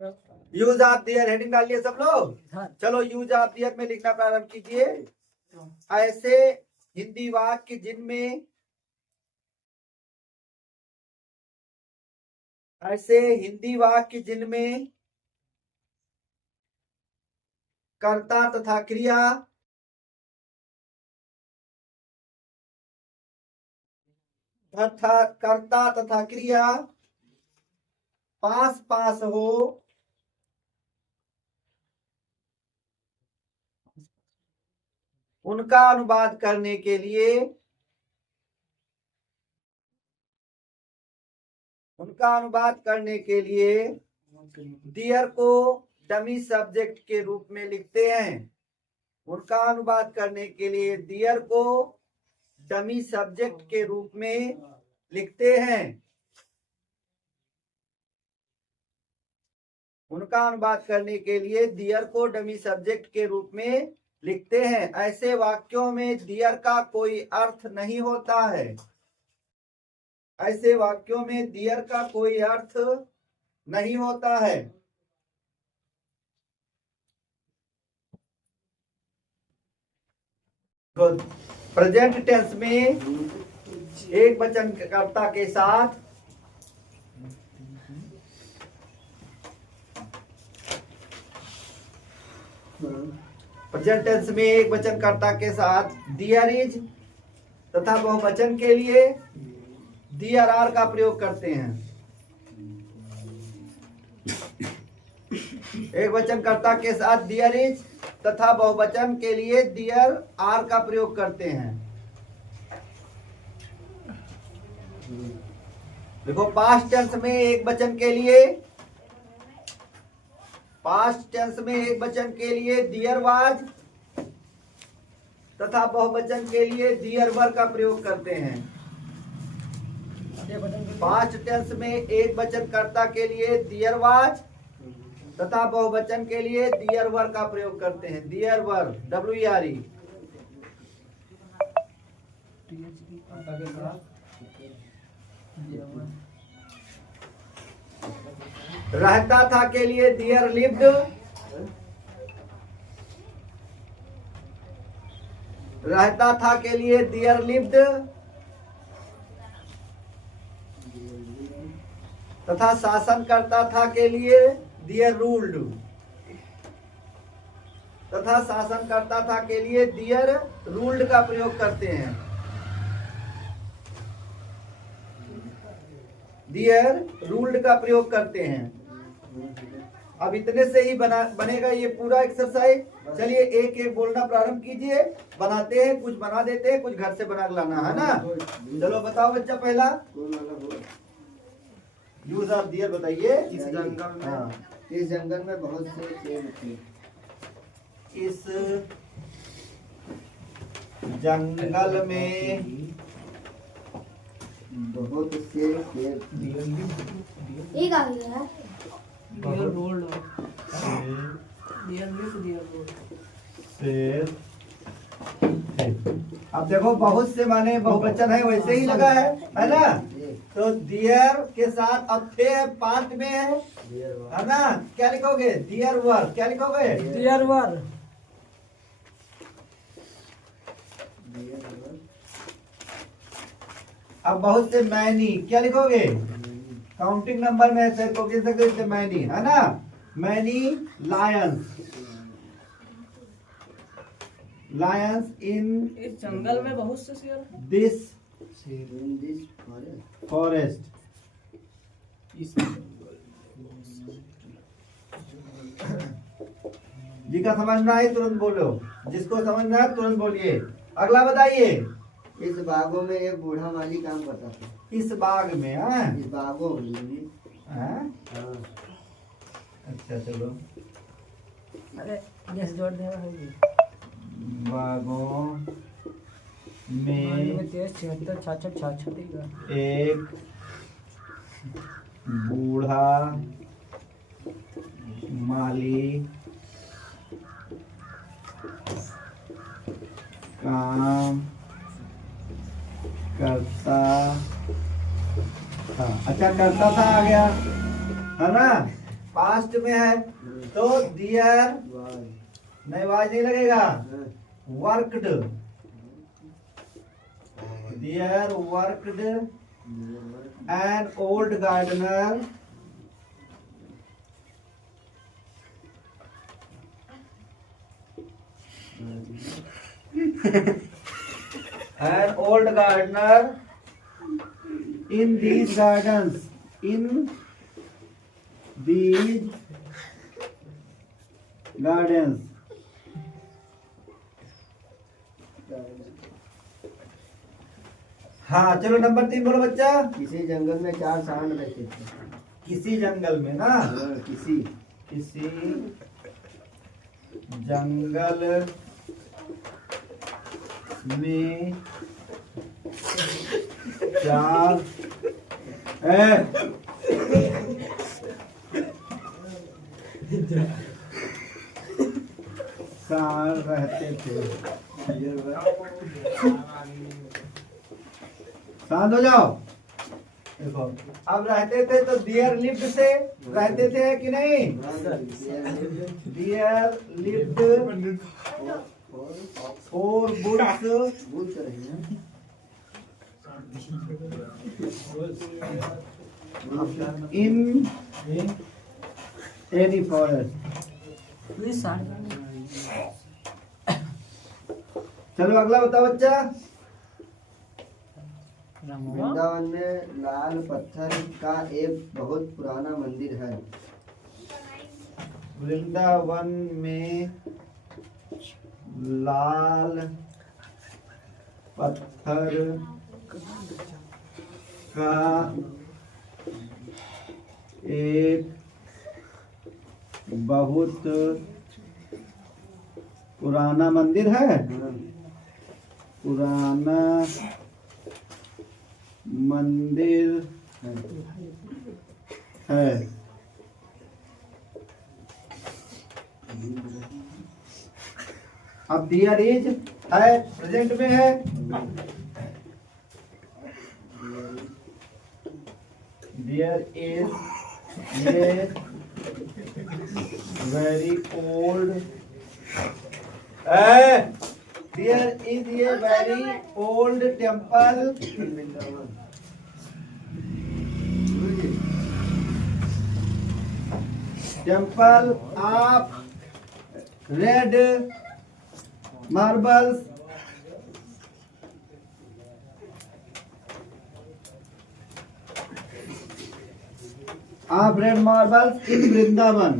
Use of their heading डालिए सब लोग। चलो यूज ऑफ दियर में लिखना प्रारंभ कीजिए। ऐसे हिंदी वाक्य जिनमें कर्ता तथा क्रिया पास पास हो, उनका अनुवाद करने के लिए दियर को डमी सब्जेक्ट के रूप में लिखते हैं। उनका अनुवाद करने के लिए दियर को डमी सब्जेक्ट के रूप में लिखते हैं। उनका अनुवाद करने के लिए दियर को डमी सब्जेक्ट के रूप में लिखते हैं। ऐसे वाक्यों में दियर का कोई अर्थ नहीं होता है। ऐसे वाक्यों में दियर का कोई अर्थ नहीं होता है। प्रेजेंट टेंस में एक वचन कर्ता के साथ दियर इज तथा बहुवचन के लिए दियर आर का प्रयोग करते हैं। एक वचन कर्ता के साथ दियर इज तथा बहुवचन के लिए दियर आर का प्रयोग करते हैं। देखो पास्ट टेंस में एक वचन के लिए दियर वाज तथा बहुवचन के लिए दियर वर का प्रयोग करते हैं। पास्ट टेंस में एक वचन कर्ता के लिए दियर वाज तथा बहुवचन के लिए दियर वर का प्रयोग करते हैं। दियर वर WERE। रहता था के लिए दियर लिव्ड। रहता था के लिए दियर लिव्ड तथा शासन करता था के लिए दियर रूल्ड तथा शासन करता था के लिए दियर रूल्ड का प्रयोग करते हैं। दियर रूल्ड का प्रयोग करते हैं। अब इतने से ही बनेगा ये पूरा एक्सरसाइज। चलिए एक एक बोलना प्रारंभ कीजिए। बनाते हैं, कुछ बना देते हैं, कुछ घर से बना लाना है ना। चलो बताओ बच्चा पहला यूज ऑफ दियर बताइए। इस जंगल में बहुत से शेर थे। इस जंगल में बहुत से शेर एक आ गया शेर। अब देखो बहुत से माने बहुवचन है, वैसे ही लगा है ना। तो दियर के साथ अब थे पांच में है ना। क्या लिखोगे? दियर वर। क्या लिखोगे? दियर वर। अब बहुत से मैनी। क्या लिखोगे? काउंटिंग नंबर में से को गिन सकते थे मैनी, है ना। Many Lions. लायंस इन इस जंगल में बहुत से शेर। This forest. जी का समझना है तुरंत बोलो, जिसको समझना है तुरंत बोलिए। अगला बताइए। इस बागों में एक बूढ़ा माली काम करता था। इस बाग में इस बागों हाँ? अच्छा चलो। अरे गैस जोड़ दे बागों में एक बूढ़ा माली काम करता था। अच्छा करता था आ गया, है ना। पास्ट में है तो दियर वाज नहीं, वाज नहीं लगेगा, worked, there worked an old gardener an old gardener in these gardens, in these gardens. हाँ चलो नंबर 3 बोलो बच्चा। किसी जंगल में 4 सांड रहते थे। किसी जंगल में ना, किसी जंगल में 4 सांड रहते थे। शांत हो जाओ। देखो अब रहते थे तो डियर लिव्ड से रहते थे कि नहीं? Dear lived 4 bulls in any forest. Please चलो अगला बताओ बच्चा। वृंदावन में लाल पत्थर का एक बहुत पुराना मंदिर है। वृंदावन में लाल पत्थर का एक बहुत पुराना मंदिर है। पुराना मंदिर है। अब डियर इज है, प्रेजेंट में है। डियर इज ये वेरी ओल्ड, डियर इज ये very old temple of red marbles in Vrindavan.